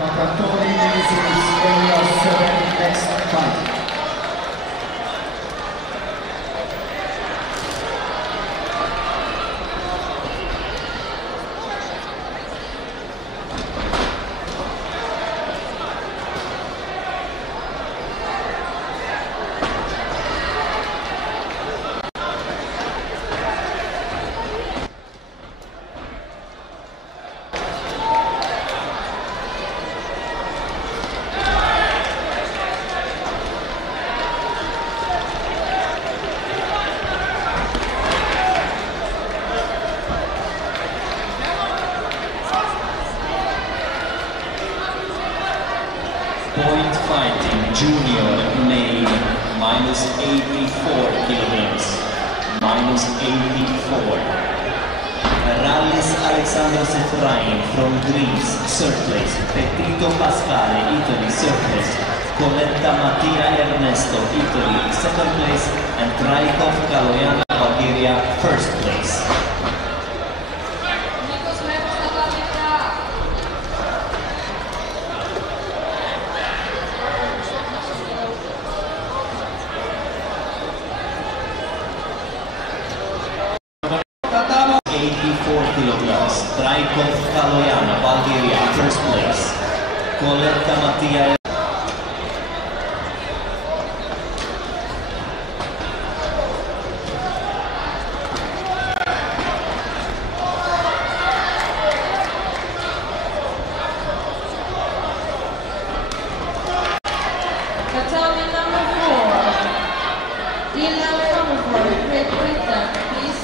Takatoni is area 7, next fight. Point fighting junior male minus 84 kilograms, minus 84. Rallis Alexandros Efraim from Greece, third place. Petito Pasquale, Italy, third place. Coletta Mattia Ernesto, Italy, second place. And Traikov Kaloyan, Bulgaria, first place. Kilograms. Traikov Kaloyan, Bulgaria, first place. Coletta Mattia. Battalion number 4. Dylan Comerford, Great Britain, please.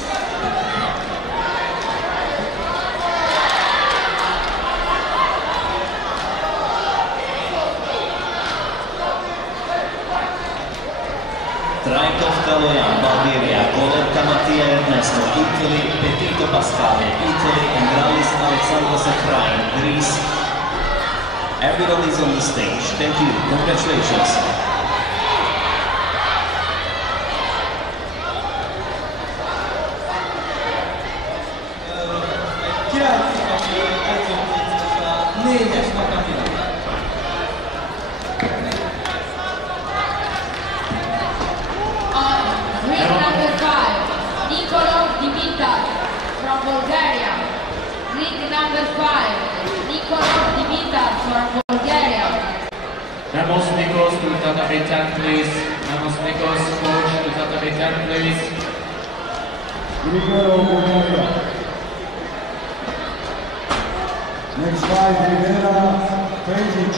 Traikov Kaloyan, Bulgaria, Coletta Mattia Ernesto, Italy, Petito Pasquale, Italy, and Rallis Alexandros Efraim, Greece. Everybody is on the stage. Thank you. Congratulations. Ring number 5, Nicolo Dimitar from Bulgaria. Ring number 5, Nicolo Dimitar from Bulgaria. Ramos Nikos to Tatami 10, please. Ramos Nikos, coach to Tatami 10, please. Grigoro, Bulgaria. Next fight, Rivera, Pejic.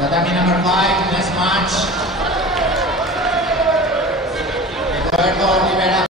Tatami number 5, next match. Eduardo